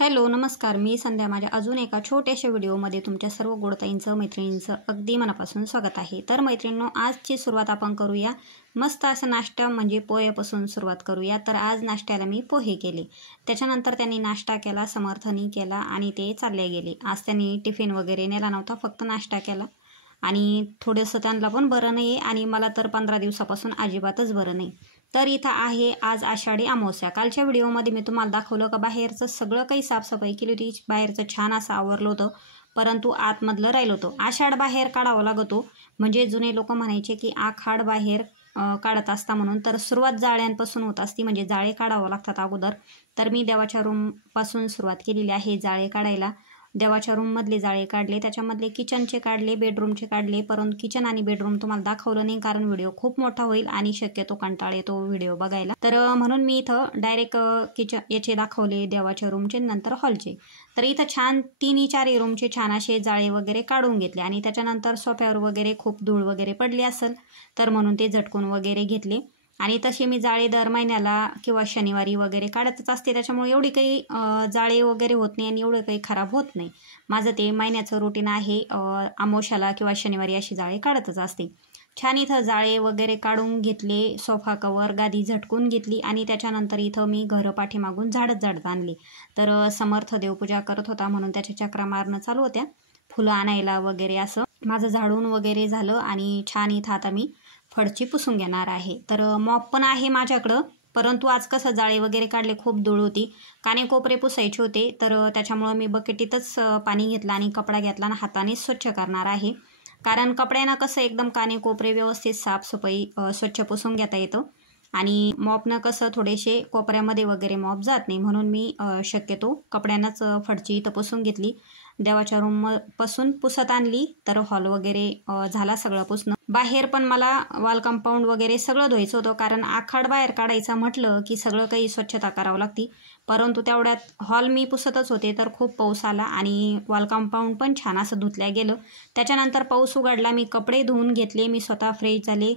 Hello नमस्कार, मी संध्या. माझ्या अजून एका छोट्याशा व्हिडिओमध्ये तुमच्या सर्व गोडताईंचं मैत्रिणींचं अगदी मनापासून स्वागत आहे. तर मैत्रिणींनो, आजची सुरुवात आपण करूया मस्त असा नाश्ता म्हणजे पोह्यापासून सुरुवात करूया. तर आज नाश्त्याला मी पोहे केले. त्याच्यानंतर त्यांनी नाश्ता केला, समर्थनी केला आणि ते चालले गेले. आज त्यांनी टिफिन वगैरे नेला नव्हता, फक्त नाश्ता केला आणि थोडंसं त्यांना पण बरं नाही आणि मला तर 15 दिवसापासून अजिबातच बरं नाही. तर इथं आहे आज आषाढी अमावस्या. कालच्या व्हिडिओमध्ये मी तुम्हाला दाखवलं का बाहेरचं सगळं काही साफसफाई केली होती, बाहेरचं छान असं आवरलं होतं, परंतु आतमधलं राहिलं होतं. आषाढ बाहेर काढावा लागतो, म्हणजे जुने लोक म्हणायचे की आखाड बाहेर काढत असता म्हणून. तर सुरुवात जाळ्यांपासून होत असती, म्हणजे जाळे काढावं लागतात अगोदर. तर मी देवाच्या रूमपासून सुरुवात केलेली आहे जाळे काढायला. देवाच्या रूममधले जाळे काढले, त्याच्यामधले किचनचे काढले, बेडरूमचे काढले, परंतु किचन आणि बेडरूम तुम्हाला दाखवलं नाही कारण व्हिडिओ खूप मोठा होईल आणि शक्यतो कंटाळ येतो व्हिडिओ बघायला. तर म्हणून मी इथं डायरेक्ट किचन याचे दाखवले, देवाच्या रूमचे, नंतर हॉलचे. तर इथं छान 3-4 रूमचे छान असे जाळे वगैरे काढून घेतले आणि त्याच्यानंतर सोफ्यावर वगैरे खूप धूळ वगैरे पडली असेल तर म्हणून ते झटकून वगैरे घेतले. आणि तसे मी जाळे दर महिन्याला किंवा शनिवारी वगैरे काढतच असते, त्याच्यामुळे एवढी काही जाळे वगैरे होत नाही आणि एवढं काही खराब होत नाही. माझं ते महिन्याचं रुटीन आहे, अमावस्याला किंवा शनिवारी अशी जाळे काढतच असते. छान इथं जाळे वगैरे काढून घेतले, सोफा कवर गादी झटकून घेतली आणि त्याच्यानंतर इथं मी घरं पाठीमागून झाडत आणली. तर समर्थ देवपूजा करत होता म्हणून त्याच्या चक्रा मारणं चालू होत्या, फुलं आणायला वगैरे असं. माझं झाडून वगैरे झालं आणि छान इथं आता मी फडची पुसून घेणार आहे. तर मॉप पण आहे माझ्याकडं, परंतु आज कसं जाळे वगैरे काढले, खूप धूळ होती, कानेकोपरे पुसायचे होते, तर त्याच्यामुळं मी बकेटीतच पाणी घेतलं आणि कपडा घेतला आणि हाताने स्वच्छ करणार आहे. कारण कपड्यानं कसं एकदम कानेकोपरे व्यवस्थित साफसफाई स्वच्छ पुसून घेता येतं आणि मॉपनं कसं थोडेसे कोपऱ्यामध्ये वगैरे मॉप जात नाही, म्हणून मी शक्यतो कपड्यानंच फडची इथं पुसून घेतली. देवाच्या रूमपासून पुसत आणली. तर हॉल वगैरे झाला सगळं पुसणं. बाहेर पण मला वॉल कंपाऊंड वगैरे सगळं धुवायचं होतं, कारण आखाड बाहेर काढायचं म्हटलं की सगळं काही स्वच्छता करावं लागते. परंतु तेवढ्यात हॉल मी पुसतच होते तर खूप पाऊस आला आणि वॉल कंपाऊंड पण छान असं धुतल्या गेलं. त्याच्यानंतर पाऊस उघडला, मी कपडे धुवून घेतले, मी स्वतः फ्रेश झाले,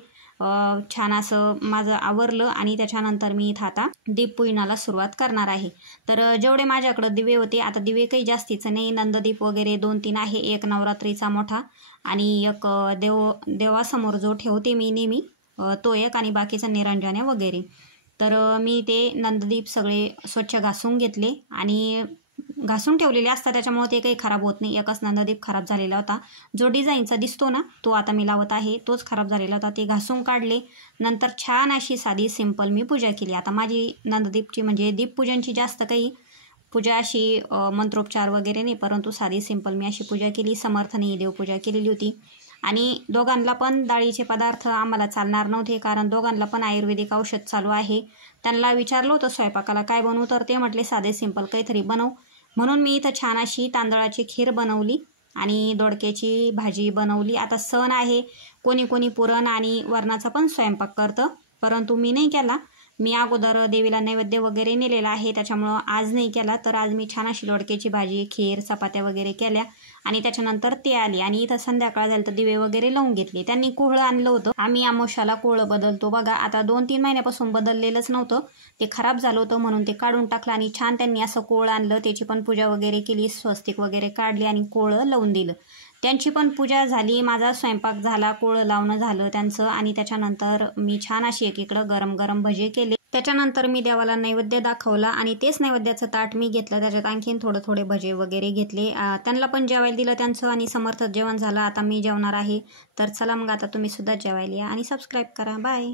छान असं माझं आवरलं आणि त्याच्यानंतर मी इथं आता दीपपूजनाला सुरुवात करणार आहे. तर जेवढे माझ्याकडं दिवे होते, आता दिवे काही जास्तीचं नाही, नंददीप वगैरे 2-3 आहे, एक नवरात्रीचा मोठा आणि एक देवासमोर जो ठेवते मी नेहमी तो एक, आणि बाकीचा निरंजने वगैरे. तर मी ते नंददीप सगळे स्वच्छ घासून घेतले आणि घासून ठेवलेले असतात, त्याच्यामुळे ते काही खराब होत नाही. एकच नंददीप खराब झालेला होता, जो डिझाईनचा दिसतो ना तो आता मी लावत आहे, तोच खराब झालेला होता, ते घासून काढले. नंतर छान अशी साधी सिंपल मी पूजा केली. आता माझी नंददीपची म्हणजे दीपपूजनची जास्त काही पूजा अशी मंत्रोपचार वगैरे नाही, परंतु साधी सिंपल मी अशी पूजा केली. समर्थने देवपूजा केलेली होती आणि दोघांना पण डाळीचे पदार्थ आम्हाला चालणार नव्हते, कारण दोघांना पण आयुर्वेदिक औषध चालू आहे. त्यांना विचारलं होतं स्वयंपाकाला काय बनवू, तर ते म्हटले साधे सिंपल काहीतरी बनव. म्हणून मी इथं छान अशी तांदळाची खीर बनवली आणि दोडक्याची भाजी बनवली. आता सण आहे, कोणी कोणी पुरण आणि वरणाचा पण स्वयंपाक करतं, परंतु मी नाही केला. मी अगोदर देवीला नैवेद्य वगैरे नेलेला आहे, त्याच्यामुळं आज नाही केला. तर आज मी छान अशी दोडक्याची भाजी, खीर, चपात्या वगैरे केल्या आणि त्याच्यानंतर ते आली आणि इथं संध्याकाळ झालं तर दिवे वगैरे लावून घेतले. त्यांनी कोहळं आणलं होतं, आम्ही अमावस्याला कोहळं बदलतो बघा. आता 2-3 महिन्यापासून बदललेलंच नव्हतं, ते खराब झालं होतं म्हणून ते काढून टाकलं आणि छान त्यांनी असं कोहळं आणलं, त्याची पण पूजा वगैरे केली, स्वस्तिक वगैरे काढली आणि कोहळं लावून दिलं. त्यांची पण पूजा झाली, माझा स्वयंपाक झाला, कोहळं लावणं झालं त्यांचं आणि त्याच्यानंतर मी छान अशी एकीकडं गरम गरम भजे केले. त्याच्यानंतर मी देवाला नैवेद्य दाखवला आणि तेच नैवेद्याचं ताट मी घेतलं, त्याच्यात आणखीन थोडे भजे वगैरे घेतले. त्यांना पण जेवायला दिलं त्यांचं आणि समर्थ जेवण झालं. आता मी जेवणार आहे. तर चला मग आता तुम्ही सुद्धा जेवायला या आणि सबस्क्राईब करा. बाय.